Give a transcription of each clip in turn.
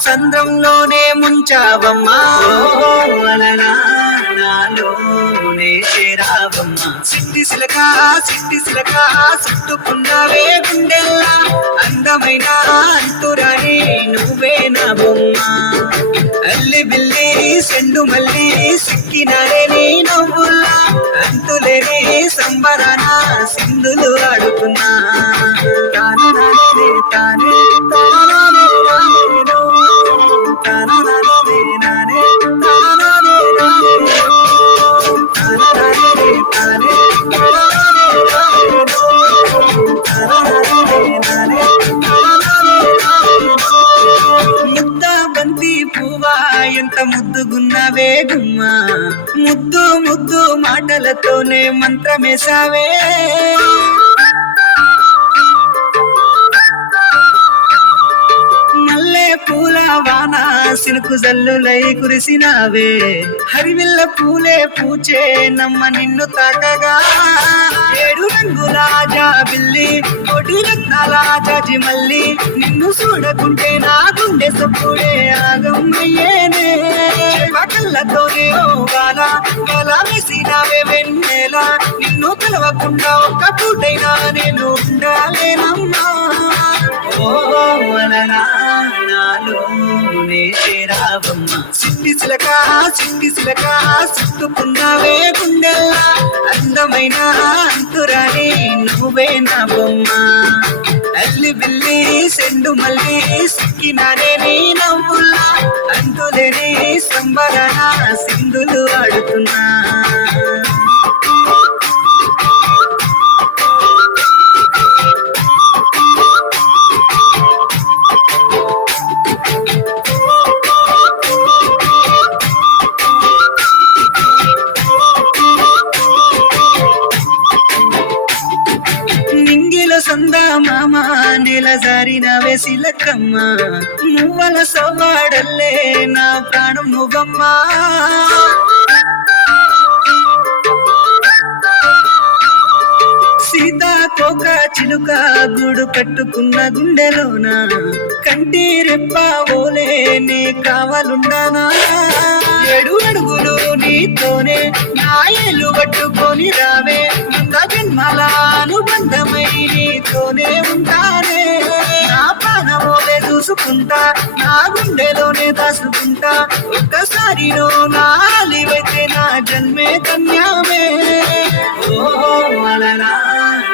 సంద్రంలోనే ముంచావమ్మా నాలోనే చేరావమ్మా సిట్టి సిలక చుట్టుకున్నావే గుండెల్లా అందమైన అంతురాని నువ్వే నా బొమ్మ అల్లి బిల్లి సెండు మల్లి సిక్కినారే నీ నవ్వుల్లా అంతులేని సంబరాన సింధులు ఆడుకున్నా తానే పువ్వా ఎంత ముద్దుగున్నావే గుమ్మా ముద్దు ముద్దు మాటలతోనే మంత్రమేసావే మల్లె పూల వాన సినుకు జల్లులై కురిసినావే హరివిల్ల పూలే పూచే నమ్మ నిన్ను తాకగా ఏడు రంగుల జాబిల్లి కోటి రత్నాల జాజి మల్లి నిన్ను చూడకుంటే నా గుండె సప్పుడే ఆగమ్మయ్యేనే కళ్ళతోనే ఓగాల గల వేసినావే వెన్నెల నిన్ను కలవకుండా ఒక్క పూటైనా నేను ఉండాలేనమ్మా ఓ నాలోనే చేరావమ్మా సిట్టి సిలక చుట్టుకున్నావే గుండెల్లా అందమైన అంతురాని నువ్వే నా బొమ్మ అల్లి బిల్లి సెండు మల్లి సిక్కినానే నీ నవ్వుల్లా అంతులేని సంబరాన సింధులు ఆడుతున్నా సందా మామ నెల జారిన వేసిలకమ్మ నువ్వల సవాడల్లే నా ప్రాణం నువ్వమ్మా సీతాకోక చిలుక గూడు కట్టుకున్న గుండెలోన కంటి రెప్ప ఓలే నే కావాలుండానా ఏడు అడుగులు నీతోనే నా ఏళ్ళు పట్టుకొని రావే వంద జన్మల అనుబంధమై నీతోనే ఉంటానే నా ప్రాణమోలే చూసుకుంటా నా గుండెలోనే దాచుకుంటా ఒక్కసారి నువ్వు నాలివైతే నా జన్మే కన్యామే ఓ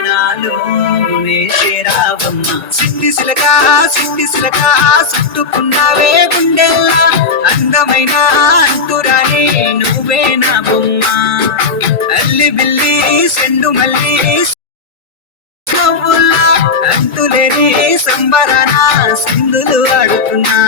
నాలోనే చేరావమ్మా సిట్టి సిలక చుట్టుకున్నావే గుండెల్లా అందమైన అంతురాని నువ్వే నా బొమ్మ అల్లి బిల్లి సెండు మల్లి నవ్వుల్లా అంతులేని సంబరాన సింధులు ఆడుతున్నా